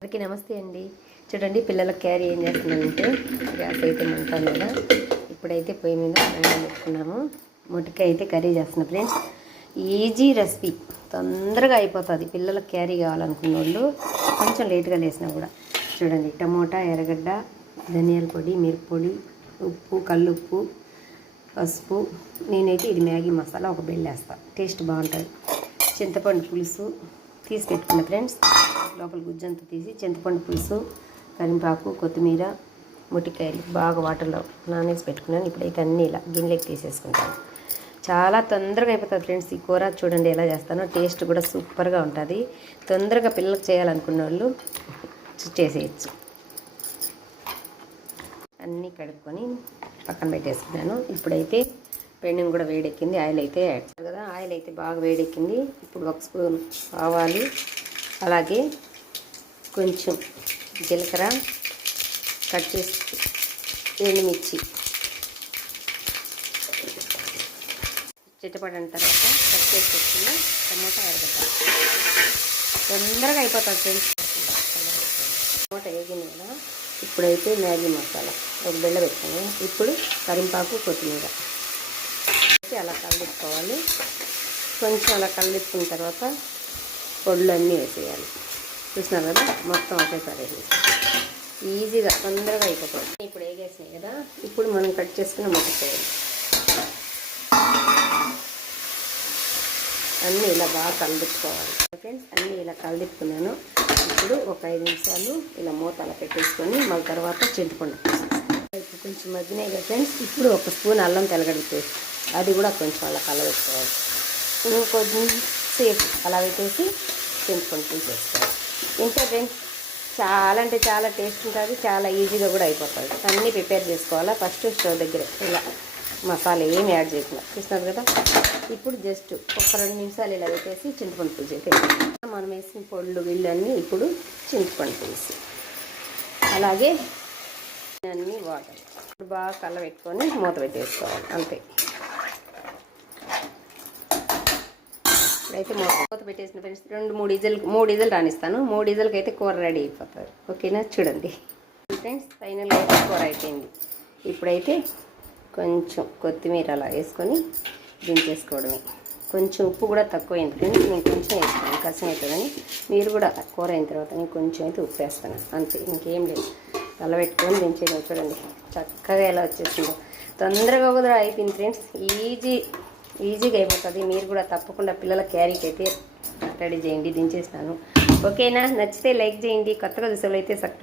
అందరికీ నమస్తే అండి. చూడండి పిల్లలకు క్యారీ ఏం చేస్తున్నానంటే గ్యాస్ అయితే ఉంటాను కదా. ఇప్పుడైతే పొయ్యి మీద అన్నం పెట్టుకున్నాము. మొటికాయ అయితే కర్రీ చేస్తున్నా ఫ్రెండ్స్. ఈజీ రెసిపీ, తొందరగా అయిపోతుంది. పిల్లలకు క్యారీ కావాలనుకున్న వాళ్ళు కొంచెం లేట్గా లేసినా కూడా. చూడండి టమోటా, ఎర్రగడ్డ, ధనియాల పొడి, మిరప్పొడి, ఉప్పు, కల్లుప్పు, పసుపు. నేనైతే ఇది మ్యాగీ మసాలా ఒక బెల్లేస్తాను, టేస్ట్ బాగుంటుంది. చింతపండు పులుసు తీసి పెట్టుకున్న ఫ్రెండ్స్. లోపల గుజ్జంతా తీసి చింతపండు పులుసు, కరింపాకు, కొత్తిమీర, మొటికాయలు బాగా వాటర్లో నానేసి పెట్టుకున్నాను. ఇప్పుడైతే అన్నీ ఇలా గిన్నెలోకి తీసేసుకుంటాను. చాలా తొందరగా అయిపోతుంది ఫ్రెండ్స్ ఈ కూర. చూడండి ఎలా చేస్తానో, టేస్ట్ కూడా సూపర్గా ఉంటుంది. తొందరగా పిల్లలకు చేయాలనుకున్న వాళ్ళు చేసేయచ్చు. అన్నీ కడుక్కొని పక్కన పెట్టేసుకున్నాను. ఇప్పుడైతే పెనం కూడా వేడెక్కింది. ఆయిల్ అయితే కదా, ఆయిల్ అయితే బాగా వేడెక్కింది. ఇప్పుడు ఒక స్పూన్ ఆవాలు, అలాగే కొంచెం జీలకర్ర, కట్ చేసి ఎండుమిర్చి చిట్టపడిన తర్వాత కట్ చేసి పెట్టుకున్న టమోటా, ఎర్రగడ్డ. తొందరగా అయిపోతుంది ఫ్రెండ్స్. టమోటా వేగింది కదా. ఇప్పుడైతే మ్యాగీ మసాలా ఒక బెల్ల పెట్టుకుని, ఇప్పుడు కరింపాకు, కొత్తిమీర అలా కలిపుకోవాలి. కొంచెం అలా కలిపుకున్న తర్వాత పొడులు అన్నీ వేసేయాలి. చూసినారు కదా, మొత్తం ఒకేసారి వేసేసి ఈజీగా తొందరగా అయిపోతుంది. ఇప్పుడు వేగేసినాయి కదా, ఇప్పుడు మనం కట్ చేసుకుని మొక్కచేయాలి. అన్నీ ఇలా బాగా కలిపుకోవాలి ఫ్రెండ్స్. అన్నీ ఇలా కలిపుకున్నాను. ఇప్పుడు ఒక 5 నిమిషాలు ఇలా మూత అలా పెట్టేసుకొని మళ్ళీ తర్వాత చింతపండు ఇప్పుడు కొంచెం మగ్గినాయి కదా ఫ్రెండ్స్. ఇప్పుడు ఒక స్పూన్ అల్లం తెల్లగడ్డ పేస్ట్, అది కూడా కొంచెం అలా కలబెట్టుకోవాలి. ఇంకొంచెం సేపు అలా పెట్టేసి చింతపండు తీసేసుకోవాలి. ఇంతే ఫ్రెండ్స్. చాలా అంటే చాలా టేస్ట్ ఉంటుంది, చాలా ఈజీగా కూడా అయిపోతుంది. అన్నీ ప్రిపేర్ చేసుకోవాలా. ఫస్ట్ స్టవ్ దగ్గర ఇలా మసాలా ఏమి యాడ్ చేయకుండా. చూస్తున్నారు కదా. ఇప్పుడు జస్ట్ ఒక 2 నిమిషాలు ఇలా పెట్టేసి చింతపండు పులుసు అయితే మనం వేసిన పొళ్ళు వీళ్ళు అన్నీ ఇప్పుడు చింతపండు పులుసు, అలాగే అన్నీ వాటర్ ఇప్పుడు బాగా కలబెట్టుకొని మూత పెట్టేసుకోవాలి. అంతే. ఇప్పుడైతే మూత పెట్టేసిన ఫ్రెండ్స్ 3 ఇజలు రానిస్తాను. 3 ఇజలకి అయితే కూర రెడీ అయిపోతుంది. ఓకేనా. చూడండి ఫ్రెండ్స్, ఫైనల్గా అయితే కూర అయిపోయింది. ఇప్పుడైతే కొంచెం కొత్తిమీర అలా వేసుకొని దించేసుకోవడమే. కొంచెం ఉప్పు కూడా తక్కువైంది ఫ్రెండ్స్, నేను కొంచెం వేస్తాను కసం అవుతుందని. మీరు కూడా కూర అయిన తర్వాత నేను కొంచెం అయితే ఉప్పు వేస్తాను, అంతే. ఇంకేం లేదు. కలబెట్టుకొని దించేయడం. చూడండి చక్కగా ఎలా వచ్చేసిందో. తొందరగా కూడా అయిపోయింది ఫ్రెండ్స్. ఈజీగా అయిపోతుంది. మీరు కూడా తప్పకుండా పిల్లల క్యారీకి అయితే రెడీ చేయండి. దించేసినాను. ఓకేనా. నచ్చితే లైక్ చేయండి. కొత్తగా చూసేవాళ్ళు అయితే సబ్స్క్రైబ్